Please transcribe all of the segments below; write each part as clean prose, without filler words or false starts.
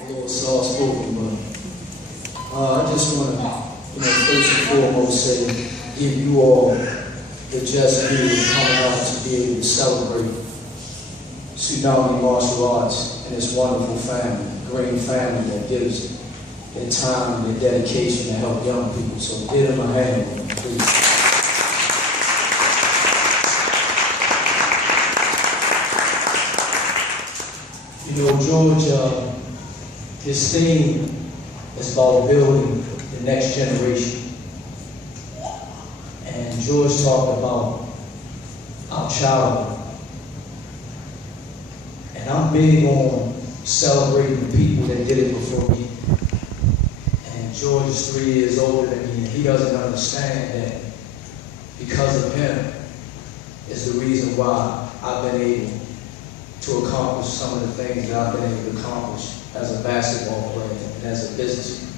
a little soft spoken, but I just want to, first and foremost say, give you all the just due coming out to be able to celebrate Tsunami Martial Arts and this wonderful family, great family that gives their time and their dedication to help young people. So give them a hand, please. George, his theme is about building the next generation. And George talked about our childhood. And I'm big on celebrating the people that did it before me. And George is 3 years older than me, and he doesn't understand that because of him is the reason why I've been able to accomplish some of the things that I've been able to accomplish as a basketball player and as a businessman.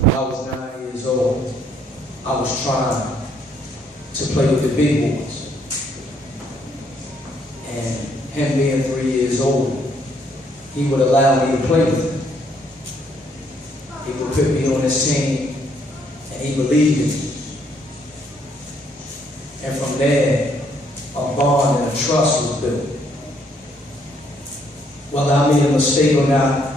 When I was 9 years old, I was trying to play with the big boys. And him being 3 years old, he would allow me to play with him. He would put me on his team, and he believed in me. And from there, a bond and a trust was built. Whether I made a mistake or not,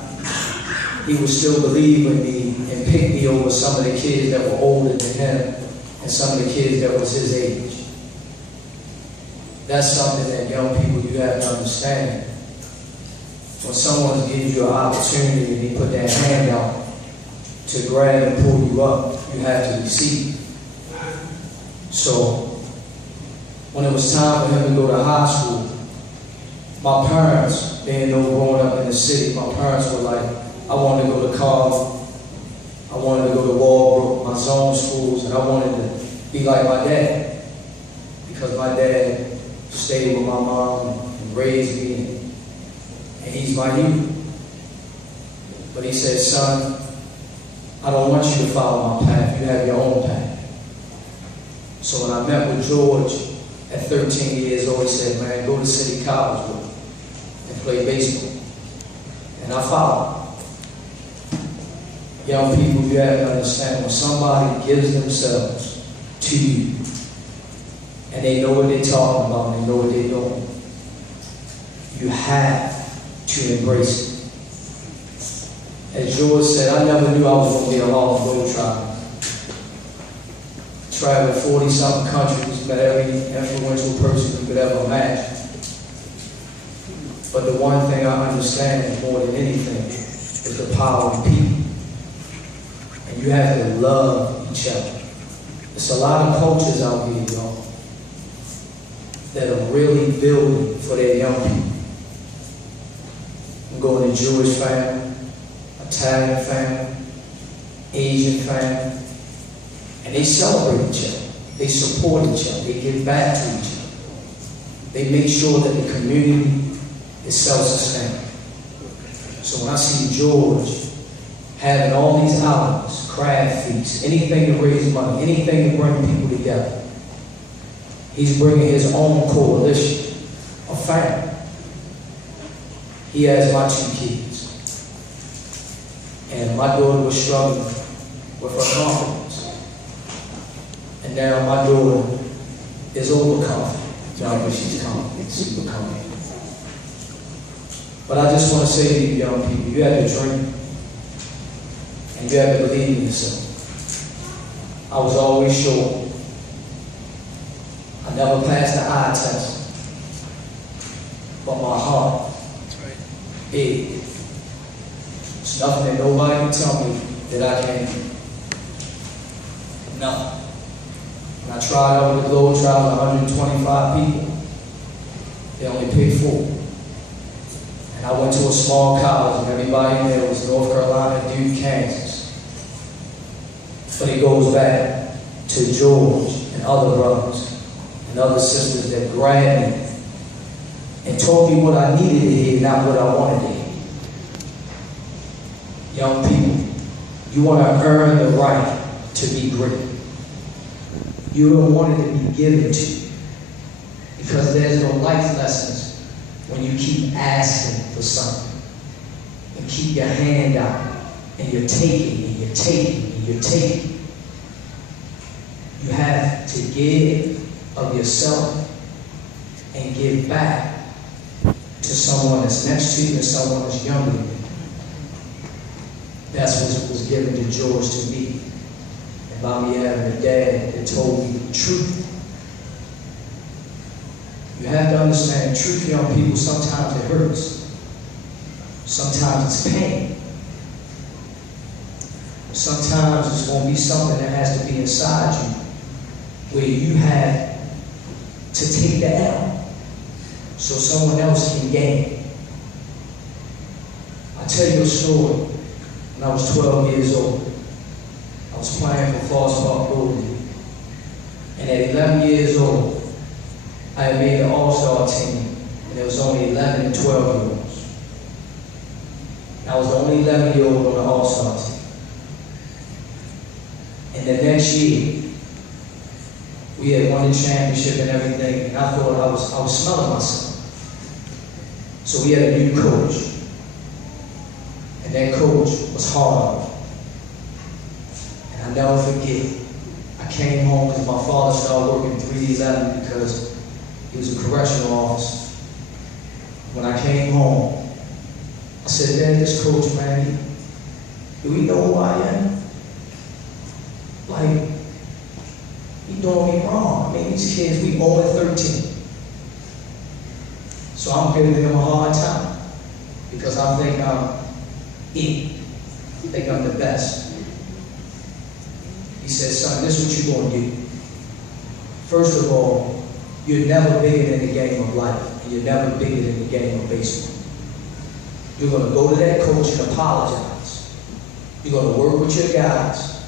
he would still believe in me and pick me over some of the kids that were older than him and some of the kids that was his age. That's something that young people, you have to understand. When someone gives you an opportunity and they put their hand out to grab and pull you up, you have to receive. So, when it was time for him to go to high school, my parents, being growing up in the city, my parents were like, I wanted to go to college, I wanted to go to Walbrook, my zone schools, and I wanted to be like my dad. Because my dad stayed with my mom and raised me, and he's my hero. But he said, son, I don't want you to follow my path, you have your own path. So when I met with George at 13 years old, he said, man, go to City College with me and play baseball. And I followed. Young people, you have to understand, when somebody gives themselves to you and they know what they're talking about and they know what they're doing, you have to embrace it. As George said, I never knew I was going to be a Harlem Globetrotter. Traveled 40-something countries, met every influential person you could ever imagine. But the one thing I understand more than anything is the power of people. And you have to love each other. There's a lot of cultures out here, y'all, that are really building for their young people. I'm going to Jewish family, Italian family, Asian family, and they celebrate each other. They support each other. They give back to each other. They make sure that the community is self-sustaining. So when I see George having all these outings, craft feasts, anything to raise money, anything to bring people together, he's bringing his own coalition of family. He has my 2 kids. And my daughter was struggling with her confidence. And now my daughter is overconfident. But she's confident, super confident. But I just want to say to you young people, you have to dream. And you have to believe in yourself. I was always short. I never passed the eye test. But my heart, big. There's nothing that nobody can tell me that I can't do. Nothing. When I tried out with the Globe Trial, 125 people, they only picked 4. And I went to a small college, and everybody in there was North Carolina, Duke, Kansas. But it goes back to George and other brothers and other sisters that grabbed me and told me what I needed to hear, not what I wanted to hear. Young people, you want to earn the right to be great. You don't want it to be given to you. Because there's no life lessons when you keep asking for something. And keep your hand out, and you're taking, and you're taking, and you're taking. You have to give of yourself and give back to someone that's next to you and someone that's younger than you. That's what was given to George to me. And by me having a dad that told me the truth. You have to understand, truth, young people, sometimes it hurts. Sometimes it's pain. Sometimes it's going to be something that has to be inside you where you have to take the L so someone else can gain. I'll tell you a story. When I was 12 years old, I was playing for Forest Park Bowie. And at 11 years old, I had made an all-star team, and there was only 11 and 12-year-olds. I was the only 11-year-old on the all-star team. And the next year, we had won the championship and everything, and I thought I was smelling myself. So we had a new coach. And that coach was hard. And I'll never forget, I came home because my father started working 311 because he was a correctional officer. When I came home, I said, "Dad, this coach, man, do we know who I am? Like, he doing me wrong. I mean, these kids, we 0-13. So I'm giving them a hard time because I think I'm it. I think I'm the best." He said, "Son, this is what you're going to do. First of all, you're never bigger than the game of life, and you're never bigger than the game of baseball. You're going to go to that coach and apologize. You're going to work with your guys.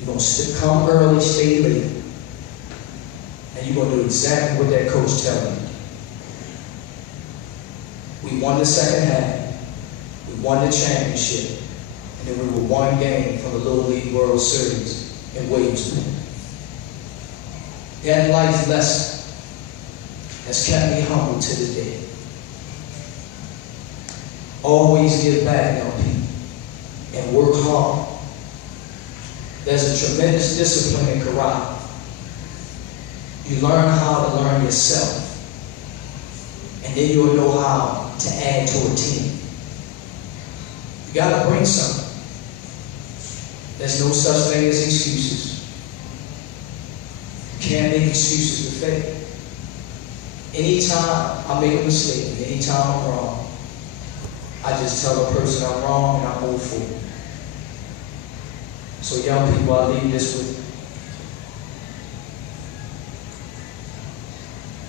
You're going to come early, stay late, and you're going to do exactly what that coach tells you." We won the second half. We won the championship, and then we were one game from the Little League World Series in Williamsburg. That life lesson has kept me humble to the day. Always give back, young people, and work hard. There's a tremendous discipline in karate. You learn how to learn yourself, and then you'll know how to add to a team. You gotta bring something. There's no such thing as excuses. You can't make excuses to fail. Anytime I make a mistake, anytime I'm wrong, I just tell the person I'm wrong and I move forward. So young people, I leave this with you.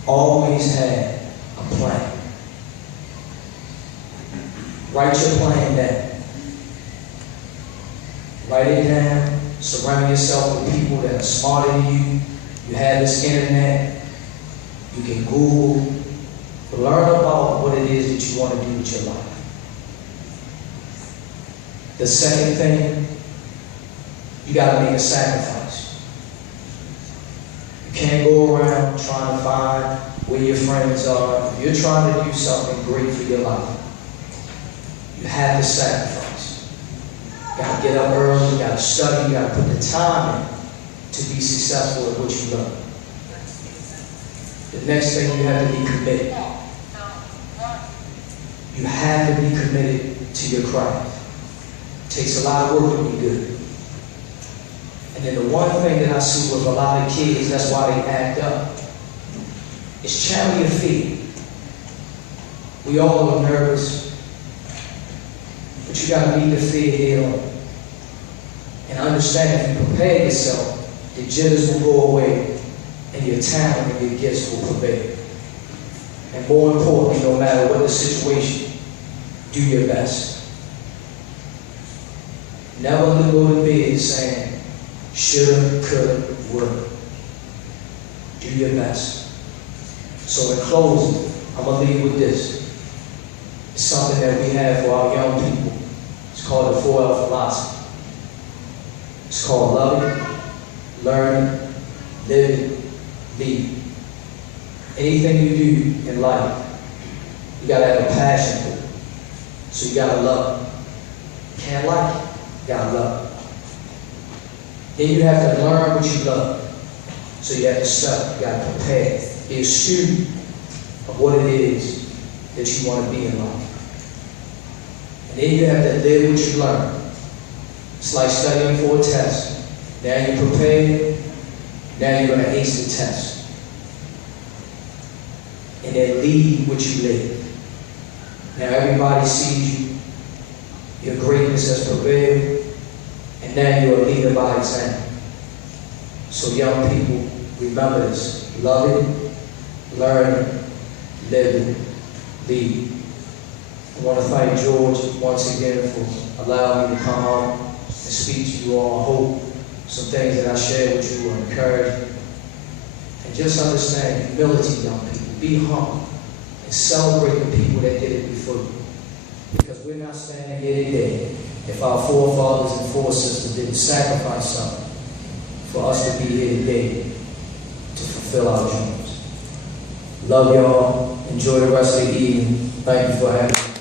Always have a plan. Write your plan down. Write it down. Surround yourself with people that are smarter than you. You have this internet. You can Google. Learn about what it is that you want to do with your life. The second thing, you got to make a sacrifice. You can't go around trying to find where your friends are. If you're trying to do something great for your life, you have to sacrifice. You got to get up early, you got to study, you got to put the time in to be successful at what you learn. The next thing, you have to be committed. You have to be committed to your craft. It takes a lot of work to be good. And then the one thing that I see with a lot of kids, that's why they act up, is channel your fear. We all are nervous, but you got to meet the fear head on. And understand, if you prepare yourself, the jitters will go away, and your talent and your gifts will prevail. And more importantly, no matter what the situation, do your best. Never go to bed saying, shoulda, coulda, woulda. Do your best. So in closing, I'm going to leave with this. It's something that we have for our young people. It's called the 4L philosophy. It's called loving, learning, living, leading. Anything you do in life, you got to have a passion for it. So you got to love it. Can't like it. Gotta love it. Then you have to learn what you love. So you have to study. You gotta prepare. Be a student of what it is that you want to be in life. And then you have to live what you learn. It's like studying for a test. Now you're prepared. Now you're going to ace the test. And then lead what you live. Now everybody sees you. Your greatness has prevailed. And now you're a leader by example. So young people, remember this. Love it, learn it, live it, lead. I want to thank George once again for allowing me to come out and speak to you all. I hope some things that I shared with you will encourage you. And just understand humility, young people. Be humble and celebrate the people that did it before you. Because we're not standing here today if our forefathers and foresisters didn't sacrifice something for us to be here today to fulfill our dreams. Love y'all. Enjoy the rest of the evening. Thank you for having me.